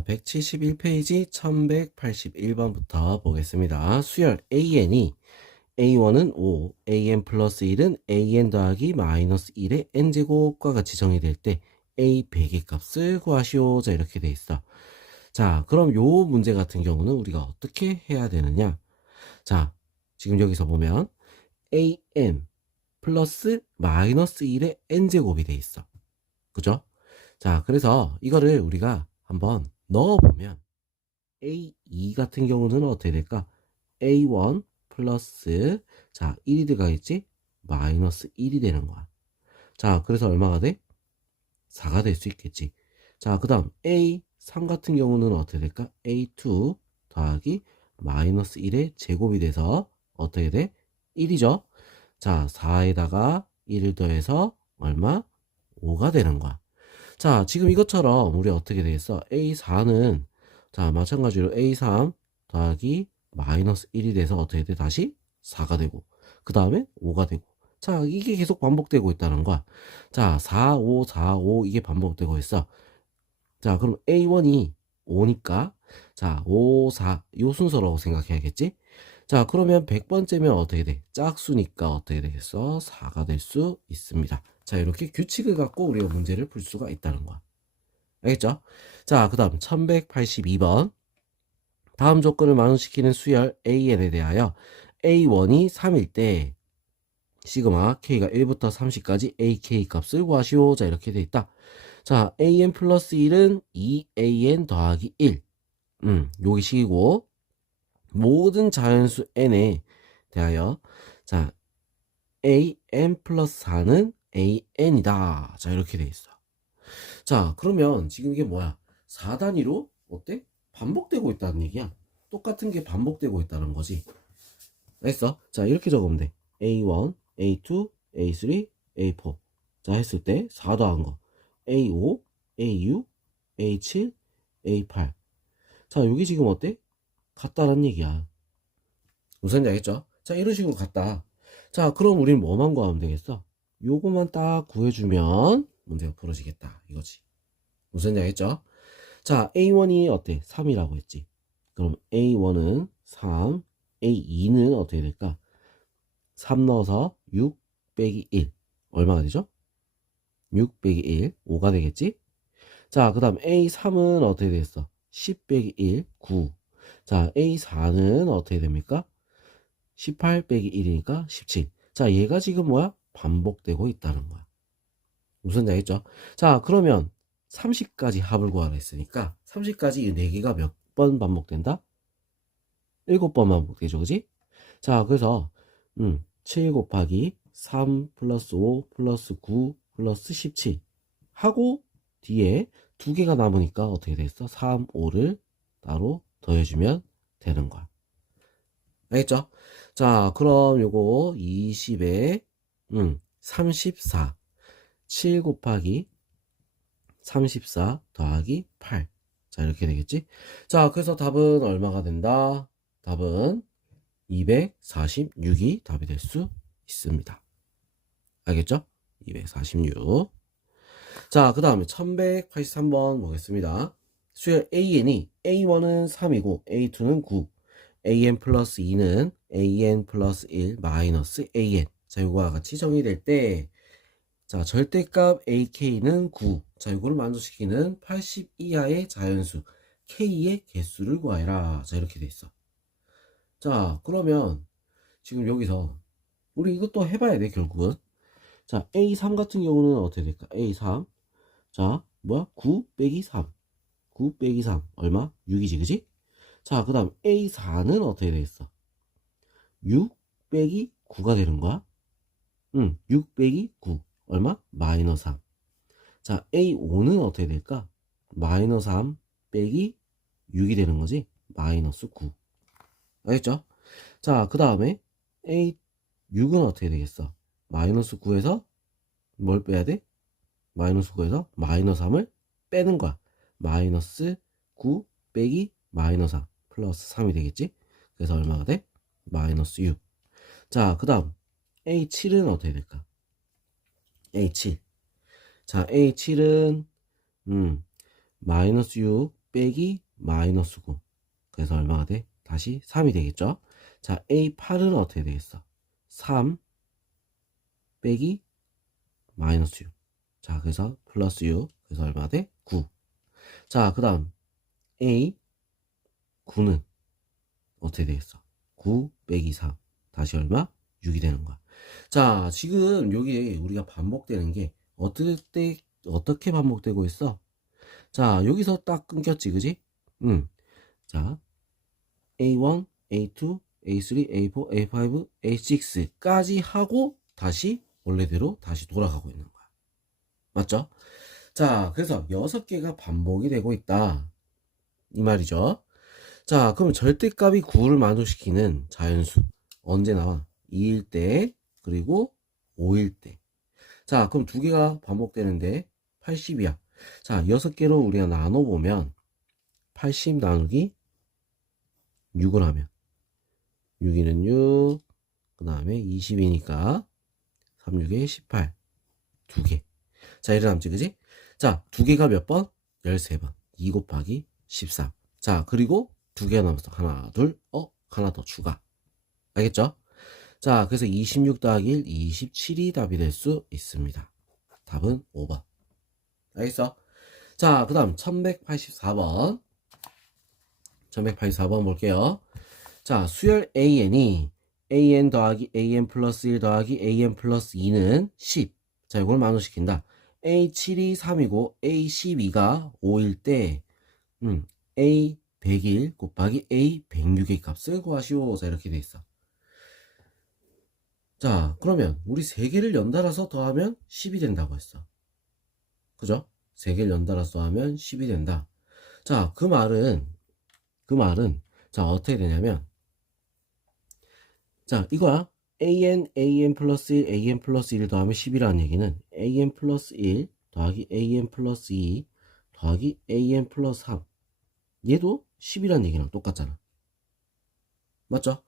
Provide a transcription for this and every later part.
자, 171페이지 1181번부터 보겠습니다. 수열 AN이 A1은 5, AN 플러스 1은 AN 더하기 마이너스 1의 N제곱과 같이 정의될 때 A 100의 값을 구하시오. 자, 이렇게 돼 있어. 자, 그럼 요 문제 같은 경우는 우리가 어떻게 해야 되느냐? 자, 지금 여기서 보면 AN 플러스 마이너스 1의 N제곱이 돼 있어. 그죠? 자, 그래서 이거를 우리가 한번 넣어보면 A2 같은 경우는 어떻게 될까? A1 플러스, 자, 1이 들어가겠지? 마이너스 1이 되는 거야. 자, 그래서 얼마가 돼? 4가 될 수 있겠지. 자, 그 다음 A3 같은 경우는 어떻게 될까? A2 더하기 마이너스 1의 제곱이 돼서 어떻게 돼? 1이죠. 자, 4에다가 1을 더해서 얼마? 5가 되는 거야. 자, 지금 이것처럼 우리 어떻게 되겠어? A4는 자, 마찬가지로 A3 더하기 마이너스 1이 돼서 어떻게 돼? 다시 4가 되고 그 다음에 5가 되고. 자, 이게 계속 반복되고 있다는 거야. 자, 4, 5, 4, 5 이게 반복되고 있어. 자, 그럼 A1이 5니까 자, 5, 4 요 순서라고 생각해야겠지? 자, 그러면 100번째면 어떻게 돼? 짝수니까 어떻게 되겠어? 4가 될 수 있습니다. 자, 이렇게 규칙을 갖고 우리가 문제를 풀 수가 있다는 거야. 알겠죠? 자, 그 다음 1182번. 다음 조건을 만족시키는 수열 AN에 대하여 A1이 3일 때 시그마 K가 1부터 30까지 AK 값을 구하시오. 자, 이렇게 돼 있다. 자, AN 플러스 1은 2AN 더하기 1. 요게 식이고 모든 자연수 N에 대하여 자, AN 플러스 4는 AN이다. 자, 이렇게 돼 있어. 자, 그러면 지금 이게 뭐야? 4단위로 어때? 반복되고 있다는 얘기야. 똑같은 게 반복되고 있다는 거지. 알겠어? 자, 이렇게 적으면 돼. A1, A2, A3, A4. 자, 했을 때 4 더한 거. A5, A6, A7, A8. 자, 여기 지금 어때? 같다는 얘기야. 무슨 얘기 알겠죠? 자, 이런 식으로 같다. 자, 그럼 우리는 뭐만 구하면 되겠어? 요거만 딱 구해주면 문제가 풀어지겠다. 이거지. 무슨 얘기 알겠죠? 자, A1이 어때? 3이라고 했지. 그럼 A1은 3, A2는 어떻게 될까? 3 넣어서 6 빼기 1. 얼마가 되죠? 6 빼기 1, 5가 되겠지? 자, 그 다음 A3은 어떻게 됐어? 10 빼기 1, 9. 자, A4는 어떻게 됩니까? 18 빼기 1이니까 17. 자, 얘가 지금 뭐야? 반복되고 있다는 거야. 무슨 얘기죠? 자, 그러면 30까지 합을 구하라 했으니까 30까지 이 4개가 몇 번 반복된다? 7번 반복되죠, 그지? 자, 그래서 7 곱하기 3 플러스 5 플러스 9 플러스 17 하고 뒤에 2개가 남으니까 어떻게 됐어? 3, 5를 따로 더해주면 되는 거야. 알겠죠? 자, 그럼 요거 20에 34 7 곱하기 34 더하기 8. 자, 이렇게 되겠지? 자, 그래서 답은 얼마가 된다? 답은 246이 답이 될 수 있습니다. 알겠죠? 246. 자, 그 다음에 1183번 보겠습니다. 수열 AN이 A1은 3이고 A2는 9, AN 플러스 2는 AN 플러스 1 마이너스 AN. 자, 이거와 같이 정의될 때 자, 절대값 AK는 9. 자, 이거를 만족시키는 80 이하의 자연수 K의 개수를 구하라. 자, 이렇게 돼 있어. 자, 그러면 지금 여기서 우리 이것도 해봐야 돼, 결국은. 자, A3 같은 경우는 어떻게 될까? A3. 자, 뭐야? 9 빼기 3. 9 빼기 3. 얼마? 6이지, 그지? 자, 그 다음 A4는 어떻게 되겠어? 6 빼기 9가 되는 거야? 6 빼기 9. 얼마? 마이너스 3. 자, A5는 어떻게 될까? 마이너스 3 빼기 6이 되는 거지? 마이너스 9. 알겠죠? 자, 그 다음에 A6은 어떻게 되겠어? 마이너스 9에서 뭘 빼야 돼? 마이너스 9에서 마이너스 3을 빼는 거야. 마이너스 9 빼기 마이너스 3 플러스 3이 되겠지? 그래서 얼마가 돼? 마이너스 6. 자, 그 다음 A7은 어떻게 될까? A7. 자, A7은 마이너스 6 빼기 마이너스 9. 그래서 얼마가 돼? 다시 3이 되겠죠? 자, A8은 어떻게 되겠어? 3 빼기 마이너스 6. 자, 그래서 플러스 6. 그래서 얼마가 돼? 9. 자, 그 다음 A9는 어떻게 되겠어? 9 빼기 3. 다시 얼마? 6이 되는 거야. 자, 지금 여기 우리가 반복되는 게 어떻게 반복되고 있어? 자, 여기서 딱 끊겼지, 그지? 자, A1, A2, A3, A4, A5, A6까지 하고 다시 원래대로 다시 돌아가고 있는 거야. 맞죠? 자, 그래서 6개가 반복이 되고 있다. 이 말이죠. 자, 그럼 절대값이 9를 만족시키는 자연수 언제 나와? 2일 때 그리고 5일 때. 자, 그럼 두 개가 반복되는데 80이야. 자, 6개로 우리가 나눠보면 80 나누기 6을 하면 6이는 6, 그 다음에 20이니까 3, 6에 18. 두 개. 자, 이래 남지, 그지? 자, 두 개가 몇 번? 13번. 2 곱하기 13. 자, 그리고 두 개가 남았어. 하나, 둘, 하나 더 추가. 알겠죠? 자, 그래서 26 더하기 1, 27이 답이 될 수 있습니다. 답은 5번. 알겠어? 자, 그 다음 1184번. 1184번 볼게요. 자, 수열 AN이 AN 더하기 AN 플러스 1 더하기 AN 플러스 2는 10. 자, 이걸 만원시킨다. A7이 3이고 A12가 5일 때 A101 곱하기 A106의 값을 구하시오. 자, 이렇게 돼 있어. 자, 그러면 우리 3개를 연달아서 더하면 10이 된다고 했어. 그죠? 3개를 연달아서 하면 10이 된다. 자, 그 말은 자, 어떻게 되냐면 자, 이거야. AN 플러스 1, AN 플러스 1 더하면 10이라는 얘기는 AN 플러스 1 더하기 AN 플러스 2 더하기 AN 플러스 3. 얘도 10이라는 얘기랑 똑같잖아. 맞죠?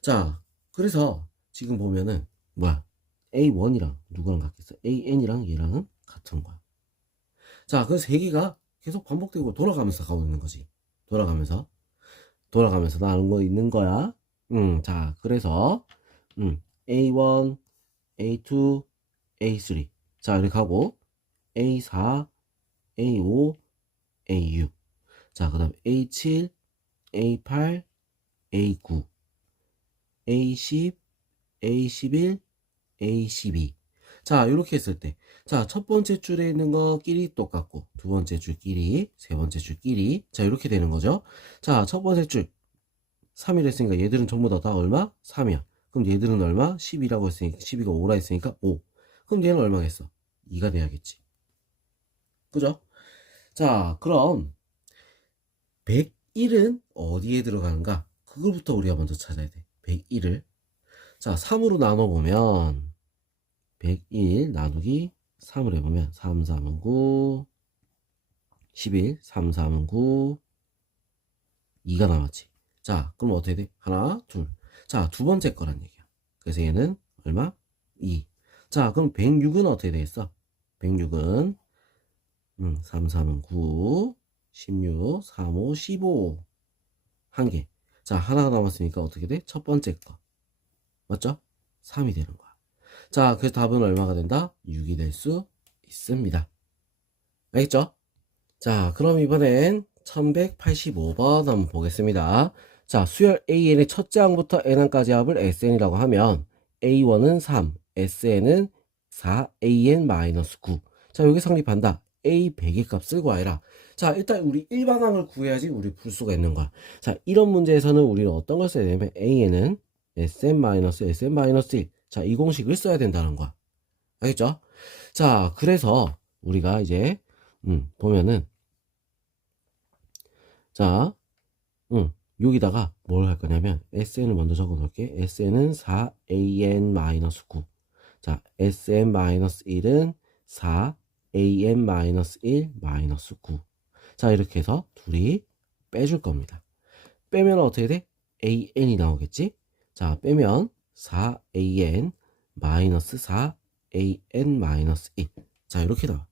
자, 그래서 지금 보면은 뭐야? A1이랑 누구랑 같겠어? AN이랑 얘랑은 같은 거야. 자, 그 세 개가 계속 반복되고 돌아가면서 가고 있는 거지. 돌아가면서 나는 거 있는 거야. 자, 그래서 A1, A2, A3. 자, 이렇게 하고 A4, A5, A6. 자, 그 다음 A7, A8, A9, A10, A11, A12. 자, 이렇게 했을 때, 자, 첫 번째 줄에 있는 거끼리 똑같고, 두 번째 줄끼리, 세 번째 줄끼리, 자, 이렇게 되는 거죠. 자, 첫 번째 줄, 3이라 했으니까 얘들은 전부 다 얼마? 3이야. 그럼 얘들은 얼마? 10이라고 했으니까, 12가 5라 했으니까 5. 그럼 얘는 얼마겠어? 2가 돼야겠지. 그죠? 자, 그럼, 101은 어디에 들어가는가? 그걸부터 우리가 먼저 찾아야 돼. 101을. 자, 3으로 나눠보면 101 나누기 3을 해보면 3, 3은 9, 11, 3, 3은 9, 2가 남았지. 자, 그럼 어떻게 돼? 하나, 둘. 자, 두 번째 거란 얘기야. 그래서 얘는 얼마? 2. 자, 그럼 106은 어떻게 되겠어? 106은 3, 3은 9, 16, 3, 5, 15. 한 개. 자, 하나가 남았으니까 어떻게 돼? 첫 번째 거. 맞죠? 3이 되는 거야. 자, 그래서 답은 얼마가 된다? 6이 될 수 있습니다. 알겠죠? 자, 그럼 이번엔 1185번 한번 보겠습니다. 자, 수열 AN의 첫째 항부터 N항까지 합을 SN이라고 하면 A1은 3, SN은 4, AN-9. 자, 여기 성립한다. A 100의 값을 구하여라. 자, 일단 우리 일반항을 구해야지 우리 풀 수가 있는 거야. 자, 이런 문제에서는 우리는 어떤 걸 써야 되냐면 AN은 SN-SN-1. 자, 이 공식을 써야 된다는 거야. 알겠죠? 자, 그래서 우리가 이제 보면은 자, 여기다가 뭘 할 거냐면 SN을 먼저 적어 놓을게. SN은 4AN-9. 자, SN-1은 4AN-1 9. 자, 이렇게 해서 둘이 빼줄 겁니다. 빼면 어떻게 돼? AN이 나오겠지? 자, 빼면 4AN 4AN-1. 자, 이렇게 나와.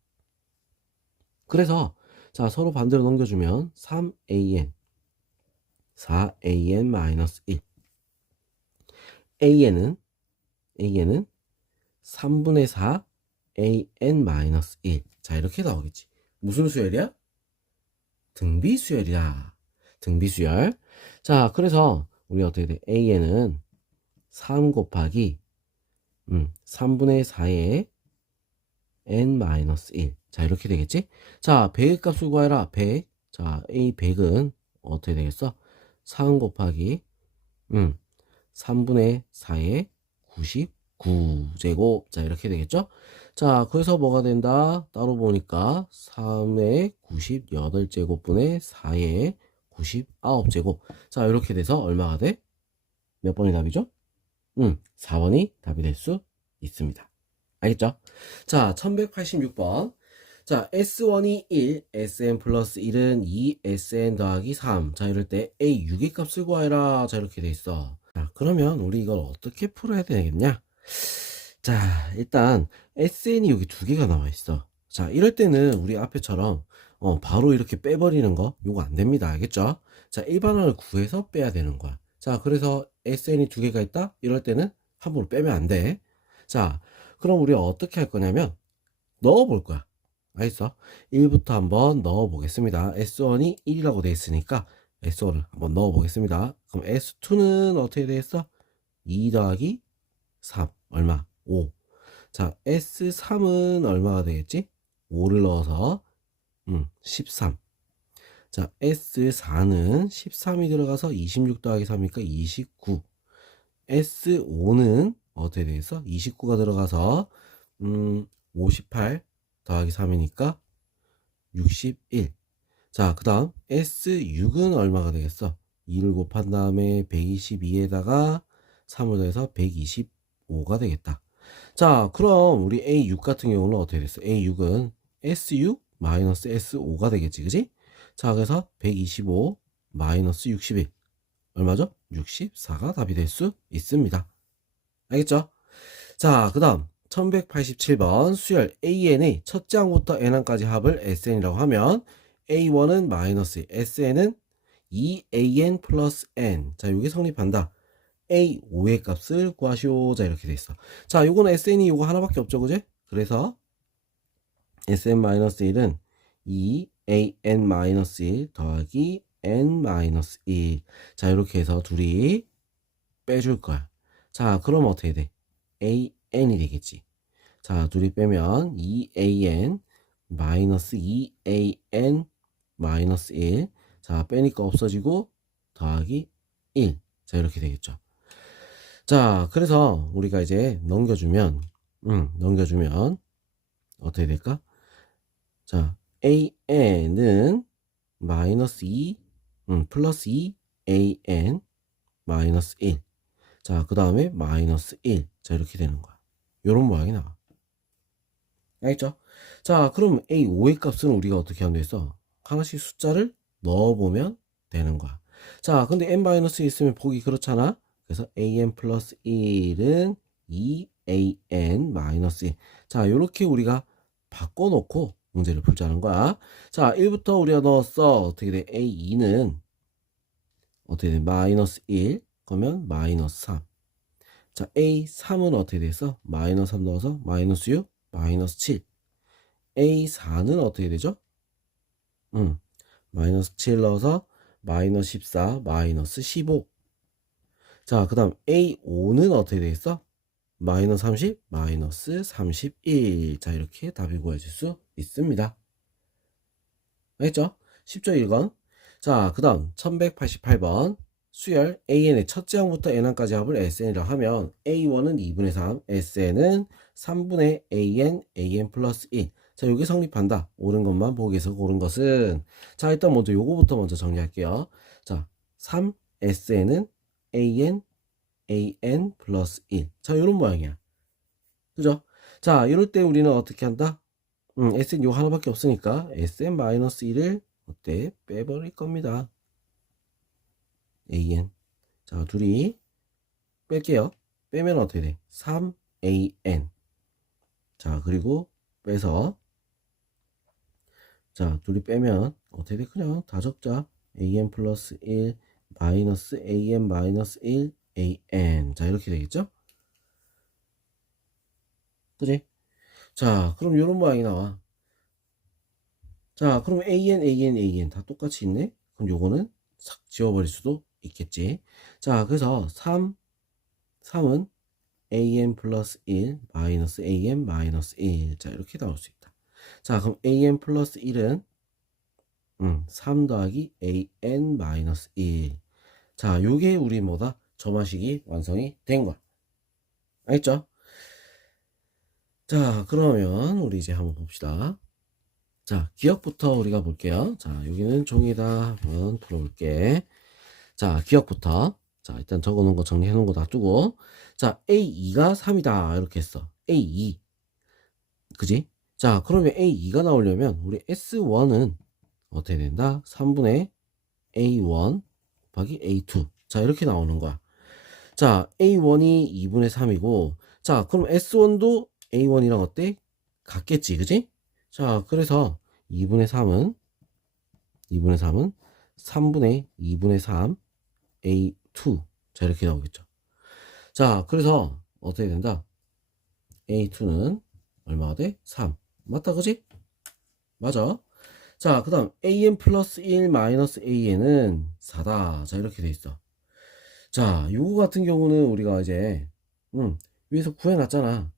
그래서 자, 서로 반대로 넘겨주면 3an, 4an-1. an은 3분의 4 an-1. 자, 이렇게 나오겠지. 무슨 수열이야? 등비수열이야. 등비수열. 자, 그래서 우리 어떻게 돼? an은 3 곱하기 3분의 4의 n-1. 자, 이렇게 되겠지? 자, 100의 값을 구하라. 100. 자, a 100은 어떻게 되겠어? 3 곱하기 3분의 4의 99제곱. 자, 이렇게 되겠죠? 자, 그래서 뭐가 된다? 따로 보니까 3의 98제곱분의 4의 99제곱. 자, 이렇게 돼서 얼마가 돼? 몇 번이 답이죠? 4번이 답이 될 수 있습니다. 알겠죠? 자, 1186번. 자, S1이 1, Sn 플러스 1은 2, Sn 더하기 3. 자, 이럴 때 A 6의 값을 구하라. 자, 이렇게 돼 있어. 자, 그러면 우리 이걸 어떻게 풀어야 되겠냐? 자, 일단 SN이 여기 두 개가 나와 있어. 자, 이럴 때는 우리 앞에처럼 바로 이렇게 빼버리는 거 요거 안 됩니다. 알겠죠? 자, 일반원을 구해서 빼야 되는 거야. 자, 그래서 SN이 두 개가 있다? 이럴 때는 함부로 빼면 안 돼. 자, 그럼 우리가 어떻게 할 거냐면 넣어 볼 거야. 알겠어? 1부터 한번 넣어 보겠습니다. S1이 1이라고 돼 있으니까 S1을 한번 넣어 보겠습니다. 그럼 S2는 어떻게 되겠어? 2 더하기 3 얼마? 5. 자, S3은 얼마가 되겠지? 5를 넣어서 13. 자, S4는 13이 들어가서 26 더하기 3이니까 29. S5는 어떻게 되겠어? 29가 들어가서 58 더하기 3이니까 61. 자, 그 다음 S6은 얼마가 되겠어? 2를 곱한 다음에 122에다가 3을 더해서 125가 되겠다. 자, 그럼 우리 A6 같은 경우는 어떻게 됐어? A6은 S6 마이너스 S5가 되겠지, 그지? 자, 그래서 125 마이너스 61 얼마죠? 64가 답이 될 수 있습니다. 알겠죠? 자, 그 다음 1187번 수열 AN의 첫째 항부터 n항까지 합을 SN이라고 하면 A1은 마이너스 SN은 2AN 플러스 N. 자, 요게 성립한다. A5의 값을 구하시오. 자, 이렇게 돼 있어. 자, 요거는 SN이 요거 하나밖에 없죠, 그제? 그래서 SN-1은 2AN-1 더하기 N-1. 자, 이렇게 해서 둘이 빼줄 거야. 자, 그럼 어떻게 돼? AN이 되겠지. 자, 둘이 빼면 2AN 마이너스 2AN 마이너스 1. 자, 빼니까 없어지고 더하기 1. 자, 이렇게 되겠죠. 자, 그래서 우리가 이제 넘겨주면 어떻게 될까? 자, AN은 마이너스 2, 플러스 2 AN 마이너스 1. 자, 그 다음에 마이너스 1. 자, 이렇게 되는 거야. 요런 모양이 나와. 알겠죠? 자, 그럼 A5의 값은 우리가 어떻게 하면 되겠어? 하나씩 숫자를 넣어보면 되는 거야. 자, 근데 n-1 있으면 보기 그렇잖아? 그래서 an 플러스 1은 2an 마이너스 1. 자, 요렇게 우리가 바꿔놓고 문제를 풀자는 거야. 자, 1부터 우리가 넣었어. 어떻게 돼? A2는 어떻게 돼? 마이너스 1. 그러면 마이너스 3. 자, A3은 어떻게 됐어? 마이너스 3 넣어서 마이너스 6, 마이너스 7. A4는 어떻게 되죠? 마이너스 7 넣어서 마이너스 14, 마이너스 15. 자, 그 다음 A5는 어떻게 되겠어? 마이너스 30, 마이너스 31. 자, 이렇게 답이 구해질 수 있습니다. 알겠죠? 10조 1번. 자, 그 다음 1188번. 수열 AN의 첫째 항부터 n항까지 합을 SN이라고 하면 A1은 2분의 3, SN은 3분의 AN 플러스 1. 자, 요게 성립한다. 옳은 것만 보기 위해서 고른 것은, 자, 일단 먼저 요거부터 먼저 정리할게요. 자, 3 SN은 AN 플러스 1. 자, 요런 모양이야. 그죠? 자, 이럴 때 우리는 어떻게 한다? SN 요 하나밖에 없으니까 SN-1을 어때? 빼버릴 겁니다. AN. 자, 둘이 뺄게요. 빼면 어떻게 돼? 3AN. 자, 그리고 빼서 자, 둘이 빼면 어떻게 돼? 그냥 다 적자. an 플러스 1 마이너스 an 마이너스 1 an. 자, 이렇게 되겠죠? 그지? 자, 그럼 요런 모양이 나와. 자, 그럼 an 다 똑같이 있네? 그럼 요거는 싹 지워버릴 수도 있겠지. 자, 그래서 3은 an 플러스 1 마이너스 an 마이너스 1. 자, 이렇게 나올 수 있다. 자, 그럼 an 플러스 1은 3 더하기 an 마이너스 1. 자, 요게 우리 뭐다? 점화식이 완성이 된 거야. 알겠죠? 자, 그러면 우리 이제 한번 봅시다. 자, 기억부터 우리가 볼게요. 자, 여기는 종이에다 한번 풀어볼게. 자, 기억부터. 자, 일단 적어놓은 거 정리해놓은 거 놔두고. 자, A2가 3이다. 이렇게 했어. A2. 그지? 자, 그러면 A2가 나오려면 우리 S1은 어떻게 된다? 3분의 A1 곱하기 A2. 자, 이렇게 나오는 거야. 자, A1이 2분의 3이고, 자, 그럼 S1도 A1이랑 어때? 같겠지, 그지? 자, 그래서 2분의 3은 3분의 2분의 3 A2. 자, 이렇게 나오겠죠. 자, 그래서 어떻게 된다? A2는 얼마가 돼? 3. 맞다, 그지? 맞아. 자, 그 다음 an 플러스 1 마이너스 an은 4다. 자, 이렇게 돼 있어. 자, 요거 같은 경우는 우리가 이제 위에서 구해놨잖아.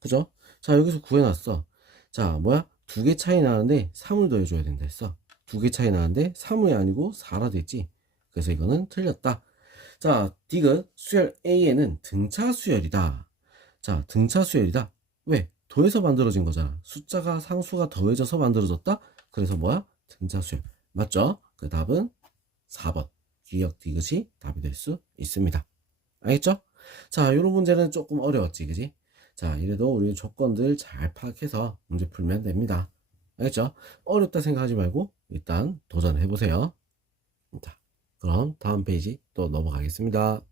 그죠? 자, 여기서 구해놨어. 자, 뭐야? 2개 차이 나는데 3을 더해줘야 된다 했어. 2개 차이 나는데 3이 아니고 4라 됐지. 그래서 이거는 틀렸다. 자, 디귿 수열 A에는 등차 수열이다. 자, 등차 수열이다. 왜? 더해서 만들어진 거잖아. 숫자가 상수가 더해져서 만들어졌다. 그래서 뭐야? 등차 수열. 맞죠? 그 답은 4번. 기억 디귿이 답이 될 수 있습니다. 알겠죠? 자, 이런 문제는 조금 어려웠지, 그지? 자, 이래도 우리 조건들 잘 파악해서 문제 풀면 됩니다. 알겠죠? 어렵다 생각하지 말고 일단 도전해 보세요. 자, 그럼 다음 페이지 또 넘어가겠습니다.